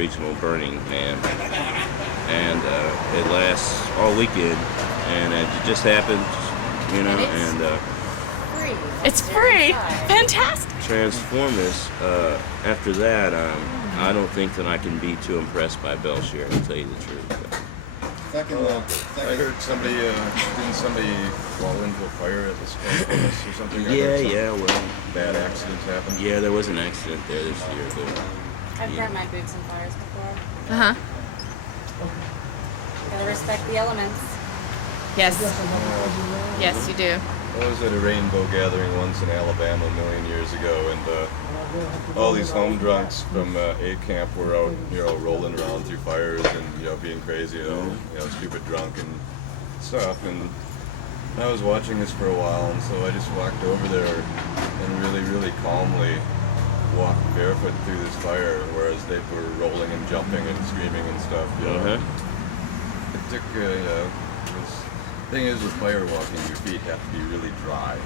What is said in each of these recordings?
regional Burning Man, and it lasts all weekend, and it just happened, you know, and it's free. Fantastic. Transformers. After that, I don't think that I can be too impressed by Belshire, to tell you the truth. I heard somebody, didn't somebody fall into a fire at the Transformers or something? Yeah, well, bad accidents happened. Yeah, there was an accident there this year. I've burnt my boots in fires before. Uh-huh. Gotta respect the elements. Yes. Yes, you do. I was at a rainbow gathering once in Alabama a million years ago, and all these home drunks from A camp were out, you know, rolling around through fires and, you know, being crazy, you know, stupid drunk and stuff. And I was watching this for a while, and so I just walked over there and really, really calmly walked barefoot through this fire, whereas they were rolling and jumping and screaming and stuff. You know? It took, the thing is with fire walking, your feet have to be really dry.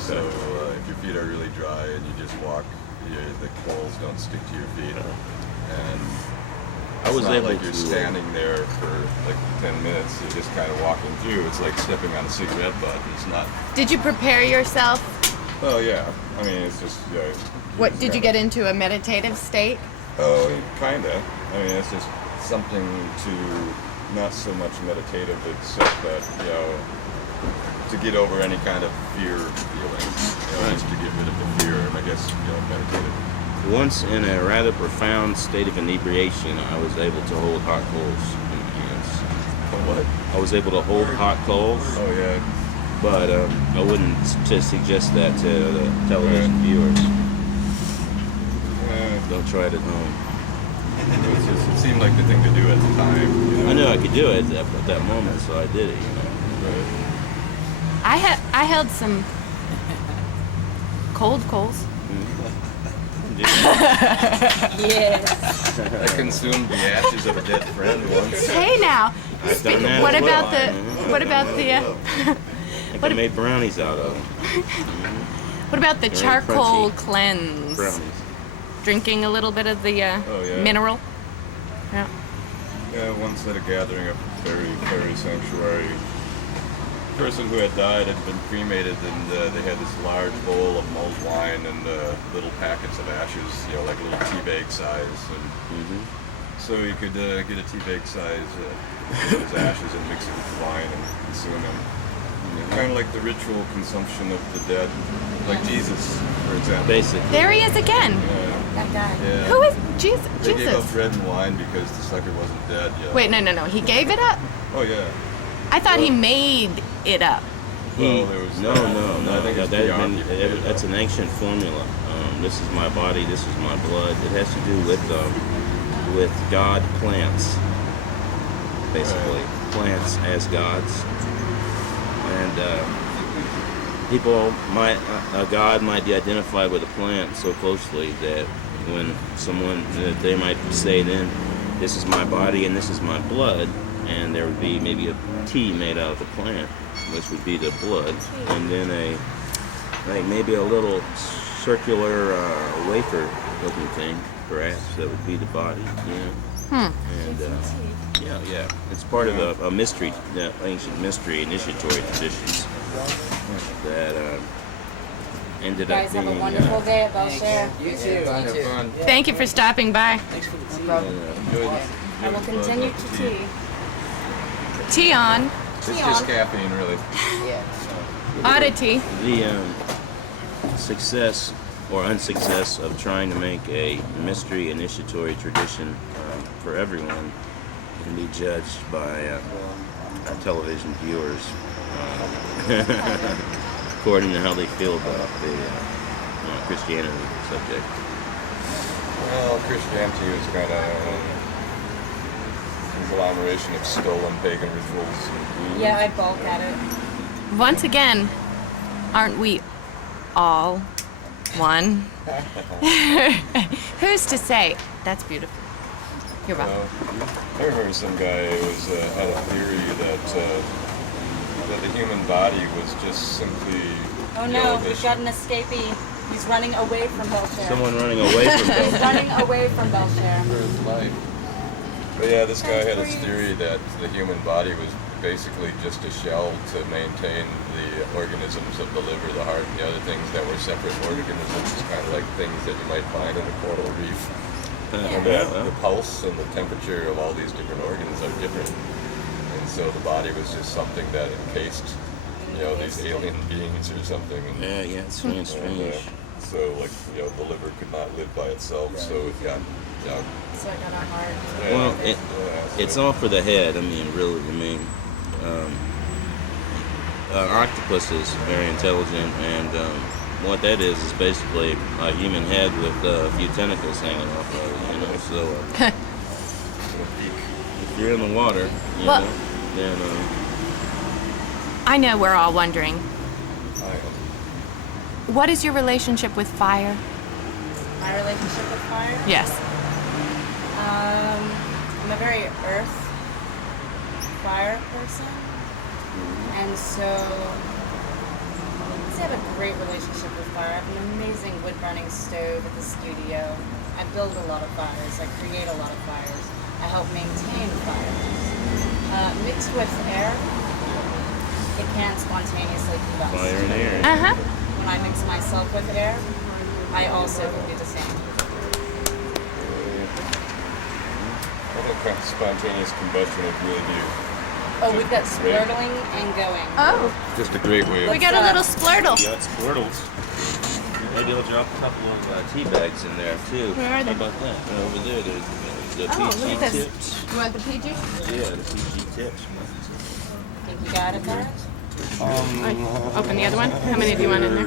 So if your feet are really dry and you just walk, the coals don't stick to your feet. And I was not able like you're standing there for like 10 minutes. You're just kind of walking through. It's like stepping on a cigarette butt. It's not. Did you prepare yourself? Oh yeah. I mean, it's just. What did you get into a meditative state? Oh, kinda. I mean, it's just something to. Not so much meditative, except that, you know, to get over any kind of fear feeling, just to get rid of the fear, and I guess, you know, meditative. Once in a rather profound state of inebriation, I was able to hold hot coals in my hands. What? I was able to hold hot coals. Oh, yeah. But I wouldn't just suggest that to the television viewers. Don't try it at home. It seemed like the thing to do at the time. You know? I knew I could do it at that moment, so I did it. You know. I held some cold coals. Yes. I consumed the ashes of a dead friend once. Hey now, I've done that what as well. about the? What about the? I made brownies out of them. What about the Very charcoal crunchy. cleanse? Brownies. Drinking a little bit of the mineral. Yeah. Yeah, once at a gathering of fairy sanctuary, the person who had died had been cremated, and they had this large bowl of mulled wine and little packets of ashes, you know, like little tea bag size. And so you could get a tea bag size of those ashes and mix it with wine and consume them. Kind of like the ritual consumption of the dead, like Jesus, for example. Basically. There he is again. That guy. Yeah. Who is Jesus? They gave up Jesus. bread and wine because the sucker wasn't dead yet. Wait, no. He gave it up. Oh yeah. I thought he made it up. Well, there was No. I think it's beyond people. That's an ancient formula. This is my body. This is my blood. It has to do with God plants, basically plants as gods, and a god might be identified with a plant so closely that when they might say then, this is my body and this is my blood, and there would be maybe a tea made out of the plant, which would be the blood, and then maybe a little circular wafer looking thing, perhaps, that would be the body, you know. And yeah, it's part of a mystery, the ancient mystery initiatory traditions that ended You up guys being. have a wonderful day at Belshire. You too. Have fun. Thank you for stopping by. I will continue to tea. Tea on. It's just caffeine, really. Yeah. Oddity. The success or unsuccess of trying to make a mystery initiatory tradition for everyone can be judged by our television viewers according to how they feel about the Christianity subject. Well, Christianity is kind of a conglomeration of stolen pagan rituals. Yeah, I balk at it. Once again, aren't we all one? Who's to say? That's beautiful. You're welcome. I remember some guy had a theory that the human body was just simply. Oh no, we've got an escapee. He's running away from Belshare. Someone running away from He's Belshare. running away from Belshare. But yeah, this guy had this theory that the human body was basically just a shell to maintain the organisms of the liver, the heart, and the other things that were separate organisms, kind of like things that you might find in a coral reef. And that the pulse and the temperature of all these different organs are different. And so the body was just something that encased, these alien beings or something. Yeah, it's strange. So, like, the liver could not live by itself, so it got, So I got a heart. Well, so it's all for the head. I mean, really. Octopus is very intelligent, and what that is basically a human head with a few tentacles hanging off of it. So if you're in the water, Well- then I know we're all wondering, I am. what is your relationship with fire? My relationship with fire? Yes. I'm a very earth fire person. And so I have a great relationship with fire. I have an amazing wood burning stove at the studio. I build a lot of fires. I create a lot of fires. I help maintain fires. Mixed with air, it can spontaneously combust. fire and air. Uh-huh. When I mix myself with air, I also will do the same. What kind of spontaneous combustion would really do? Oh, we've got splurtling and going. Oh, Just a great way we of got a little splurtle. Yeah, it's squirtles. Maybe I'll drop a couple of tea bags in there too. Where are they? How about that? Over there, there's the Oh, PG look at this. tips. You want the PG? Yeah, the PG tips. Think you got it, guys? Open the other one. How many do you want in there?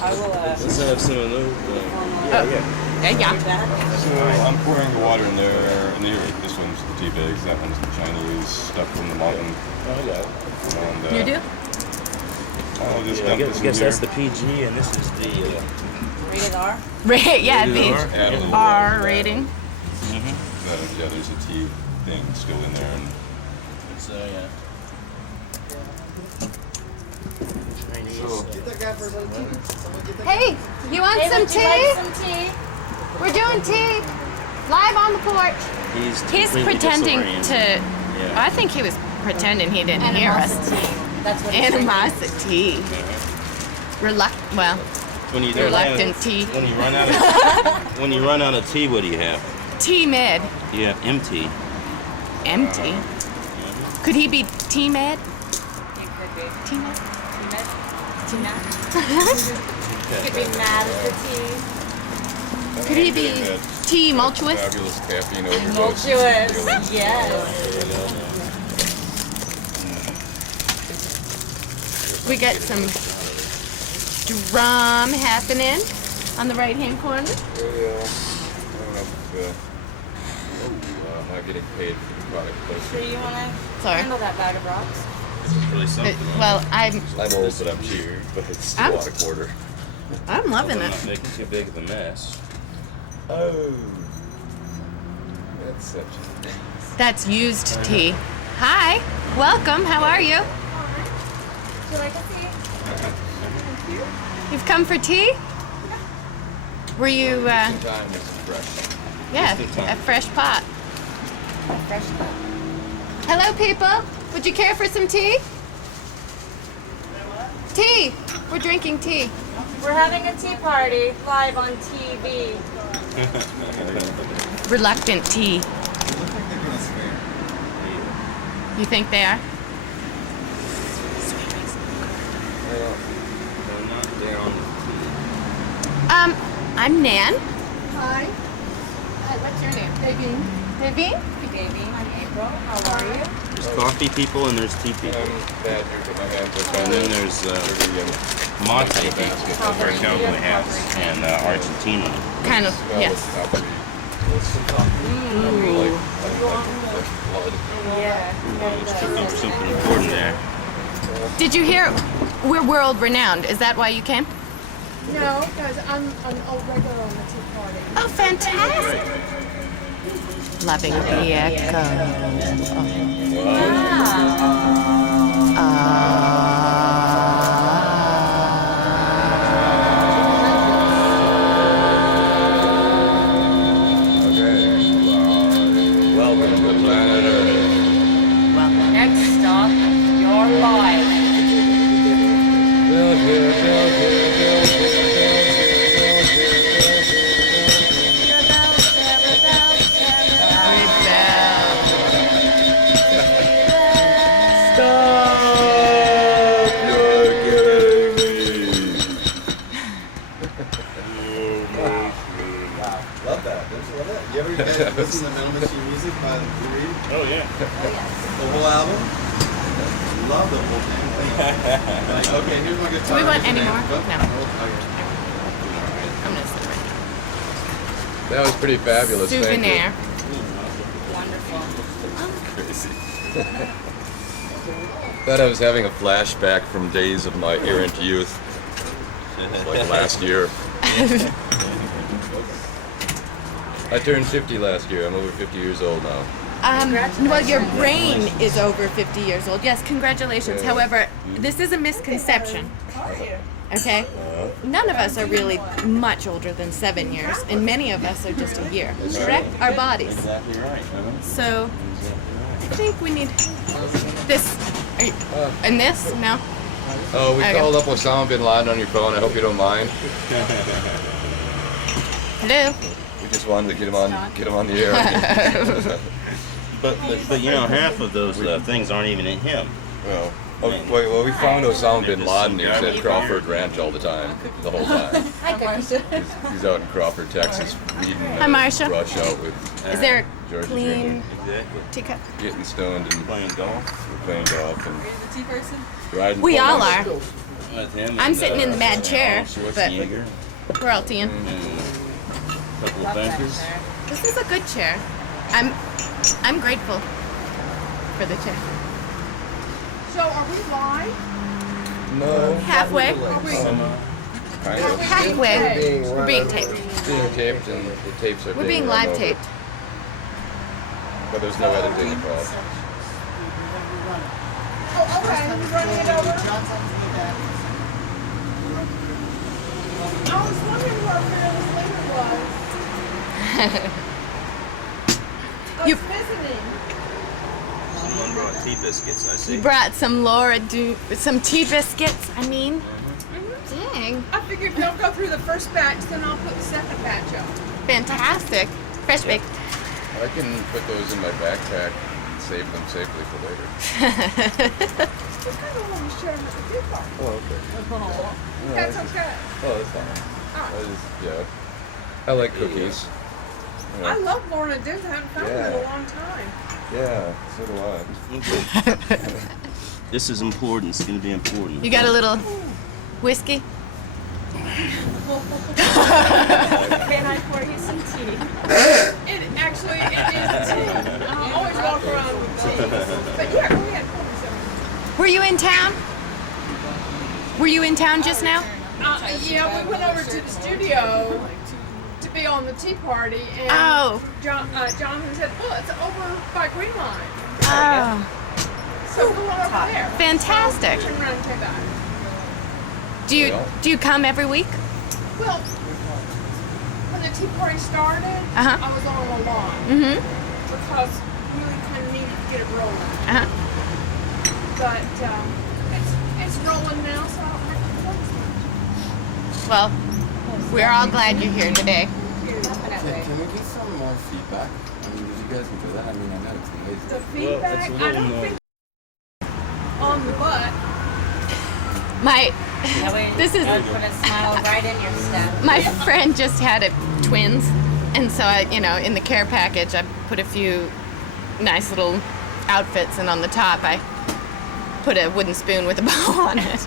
I will, Let's have some of those. There you go. back. So I'm pouring the water in there, and here, this one's the tea bags, that one's the Chinese stuff from the mountain. Oh, yeah. And, You do? I'll just Yeah, I dump this guess in that's here. the PG, and this is the. Rated R. Yeah, Rated R. the Add a little R water to that. rating. Yeah, there's a tea thing still in there, and It's yeah. Chinese. Hey, you want Hey, some would you tea? like some tea? We're doing tea. Live on the porch. He's He's completely pretending disoriented. to. Yeah. I think he was pretending he didn't hear us. Animosity. That's what it's Animosity. Well, When you don't reluctant have, tea. when you run out of tea, what do you have? Tea mid. You have empty. Empty. Could he be tea mid? It could be. Tea mid? Tea mad? Could be mad at the tea. Could he be tea multuous? fabulous caffeine overdose. Tumultuous. Yes. We got some drum happening on the right hand corner. I don't know if, I'm not getting paid for the product Sure placement. you want to Sorry. handle that bag of rocks? This is really something. Well, I'm I'm old, but I'm cheap, but it's still I'm- on a quarter. loving I'm it. not making too big of a mess. Oh, that's such a... That's used tea. Hi, welcome. How are you? Would you like a tea? You've come for tea? Were you? Time is fresh. Yeah, a fresh pot. Fresh cup. Hello, people. Would you care for some tea? Tea. We're drinking tea. We're having a tea party live on TV. Reluctant tea. You think they are? They're not down. I'm Nan. Hi. What's your name? Vivian. Vivian? Baby, I'm April. How are you? There's coffee people and there's tea people. I'm bad here, but my hands are And then there's mate people over at Cowboy House and Argentina. Kind of. Yes. Yeah. It's cooking for something important there. Did you hear? We're world renowned. Is that why you came? No, because I'm an old regular on the tea party. Oh, fantastic! Loving the echo. Welcome to planet Earth. Welcome. Next stop, your life. Build here, build here, build here, build here, build here, build here, Stop! You're killing me! Love that. Don't you love that? You ever guys listen to Metal Machine Music by Lou Reed? Oh yeah. The whole album? Love the whole thing. Like, okay, here's my guitar. Do we want here's any an more? amp. No. Okay. I'm gonna sit right That was pretty fabulous. here. Thank you. Souvenir. Wonderful. Crazy. Thought I was having a flashback from days of my errant youth. Like last year. I turned 50 last year. I'm over 50 years old now. Well, your brain is over 50 years old. Yes, congratulations. Yeah. However, this is a misconception. Okay? None of us are really much older than 7 years, and many of us are just a year. Correct? Our bodies. Exactly right. So, I think we need this. And this? No? Oh, we Okay. called up Osama bin Laden on your phone. I hope you don't mind. Hello? We just wanted to get him on the air. But you know, half of those things aren't even in him. Well, well, we found Osama bin Laden. He was at Crawford Ranch all the time, the whole time. Hi, Marsha. He's out in Crawford, Texas, reading Hi, Marsha. Rush out with Is there a George clean Exactly. teacup? getting stoned and Playing golf. playing golf and riding. We all ponies. are. With him I'm and, sitting in the mad chair, but Schwarzenegger we're all teeing. and a couple of bankers. This is a good chair. I'm grateful for the chair. So are we live? No, Halfway. kind of. Halfway. We're being taped. Being taped and the tapes are We're being run live over. taped. But there's no editing involved. Oh, okay. You're running it over? I was wondering where Fearless Leader was. I You- was visiting. Someone brought tea biscuits, I see. You brought some some tea biscuits, I mean. Dang. I figured if don't go through the first batch, then I'll put the second batch up. Fantastic. Fresh baked. I can put those in my backpack and save them safely for later. I kind of want to share them at the tea party. Oh, okay. That's okay. Oh, that's fine. Yeah. I like cookies. You know. I love Lorna Dooms. I haven't found her in a long time. Yeah, so do I. This is important. It's going to be important. You got a little whiskey? Can I pour you some tea? It actually it is tea. I always walk around with tea. But yeah, go ahead. Pour me some. Were you in town? Were you in town just now? Yeah, we went over to the studio to be on the tea party, and Oh. Jonathan said, "Well, it's over by Green Line, Oh. so go on over there." Fantastic. Turn around and came back. Do you come every week? Well, when the tea party started, Uh-huh. I was on the lawn Mm-hmm. because we really kind of needed to get it rolling. Uh-huh. But it's rolling now, so I don't have to work so much. Well, we're all glad you're here today. Definitely. Can we get some more feedback? I mean, did you guys enjoy that? I mean, I know it's The amazing. feedback, I don't think on the butt. This is Put a smile right in your step. my friend just had twins, and so in the care package I put a few nice little outfits, and on the top I put a wooden spoon with a bow on it,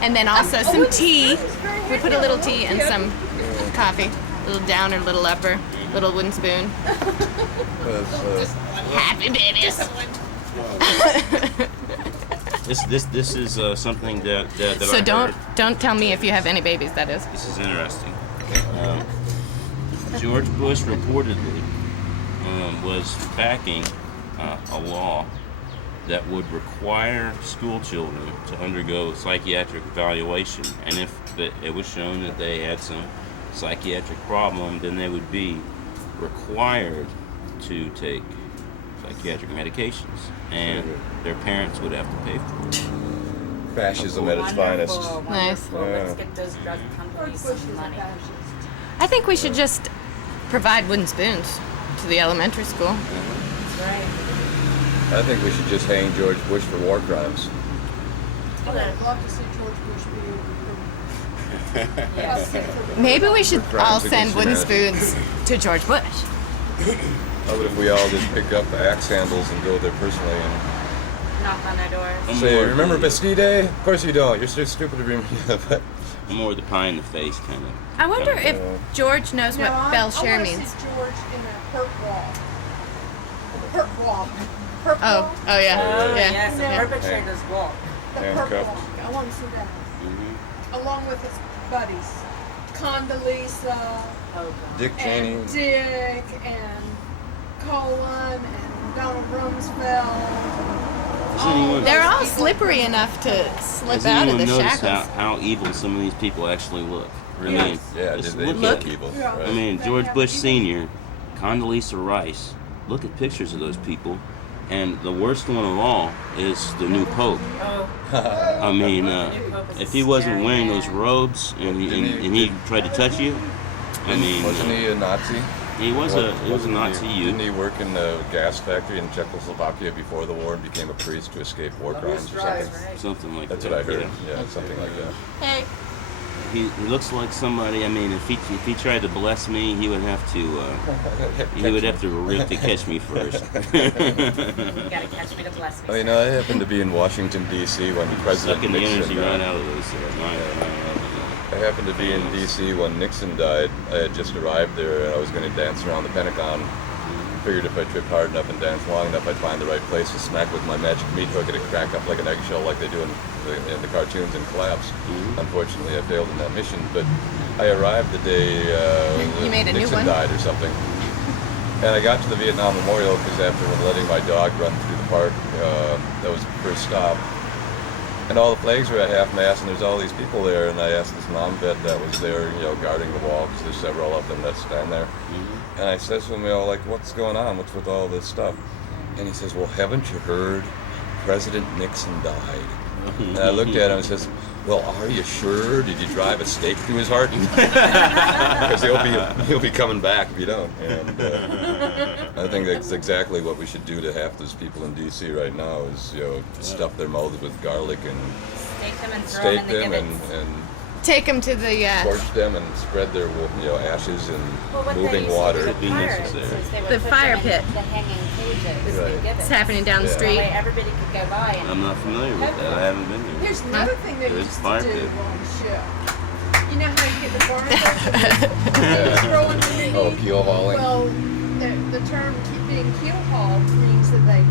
and then also some tea. We put a little tea and some coffee, little downer, little upper, little wooden spoon. Happy babies. This is something that So I heard. don't tell me if you have any babies. That is. This is interesting. George Bush reportedly was backing a law that would require school children to undergo psychiatric evaluation, and if it was shown that they had some psychiatric problem, then they would be required to take psychiatric medications, and their parents would have to pay for it. Fascism at its finest. Wonderful, Nice. wonderful. Yeah. Let's get those drug companies Bush some is a money. fascist. I think we should just provide wooden spoons to the elementary school. That's right. I think we should just hang George Bush for war crimes. I would love to see George Bush be Yes. Maybe we should Crimes all against send wooden humanity. spoons to George Bush. How about if we all just pick up axe handles and go there personally and Knock on their doors. say, More remember the- Bastille Day? Of course you don't. You're so stupid to remember. But More the pie in the face kind of. I wonder if George knows No, what I Belcher wanna means. see George in a perp wall. Perp wall. Perp Oh, wall. oh yeah, Oh, yeah. yes, the Yeah. perpetrator's wall. The perp handcuffed. walk. I want to see that. Mm-hmm. Along with his buddies. Condoleezza Oh, God. Dick Cheney. and Dick and Colin and Donald Rumsfeld. Does anyone, They're all slippery enough to slip has out of anyone the noticed shackles. how evil some of these people actually look? I mean, Yeah, just they look look at- evil. Yeah. Right? I mean, They George have Bush evil. Sr., Condoleezza Rice. Look at pictures of those people, and the worst one of all is the new Pope. Oh, I mean, Pope is a if he wasn't scary wearing man. those robes and he tried to touch you, I mean, wasn't he a Nazi? he was a Wasn't Nazi youth. Didn't he work in the gas factory in Czechoslovakia before the war and became a priest to escape war crimes or something? Something like That's that. what I heard. yeah. Yeah, something like that. Hey, He looks like somebody. I mean, if he tried to bless me, he would have to really catch me first. You gotta catch me to bless me. Oh, you know, I happened to be in Washington D.C. when President Sucking the energy Nixon. right out of those. I happened to be in D.C. when Nixon died. I had just arrived there, and I was going to dance around the Pentagon. Figured if I tripped hard enough and danced long enough, I'd find the right place to smack with my magic meat hook, and it'd crack up like an eggshell, like they do in the cartoons, and collapse. Unfortunately, I failed in that mission, but I arrived the day You made a new Nixon one? died or something. And I got to the Vietnam Memorial because after letting my dog run through the park, that was the first stop. And all the flags were at half-mast, and there's all these people there. And I asked this mom vet that was there, guarding the wall, because there's several of them that stand there. And I says to him, like, what's going on? What's with all this stuff? And he says, well, haven't you heard? President Nixon died. And I looked at him and says, well, are you sure? Did you drive a stake through his heart? Because he'll be coming back if you don't. And I think that's exactly what we should do to half those people in D.C. right now is, stuff their mouths with garlic and Stake them and throw stake them in them the gibbets. and take them to the. torch them and spread their ashes in Well, what they moving used to water. do with Could be pirates necessary. is they would The put fire them in pit. the hanging cages, Right. the gibbets. It's happening down the Yeah. That street. way everybody could go by and I'm not familiar with that. I haven't been here. Here's another thing they There's used to fire do pit. on the ship. You know how you get the barn and throw underneath? Oh, keel hauling. Well, the term being keel hauled means that they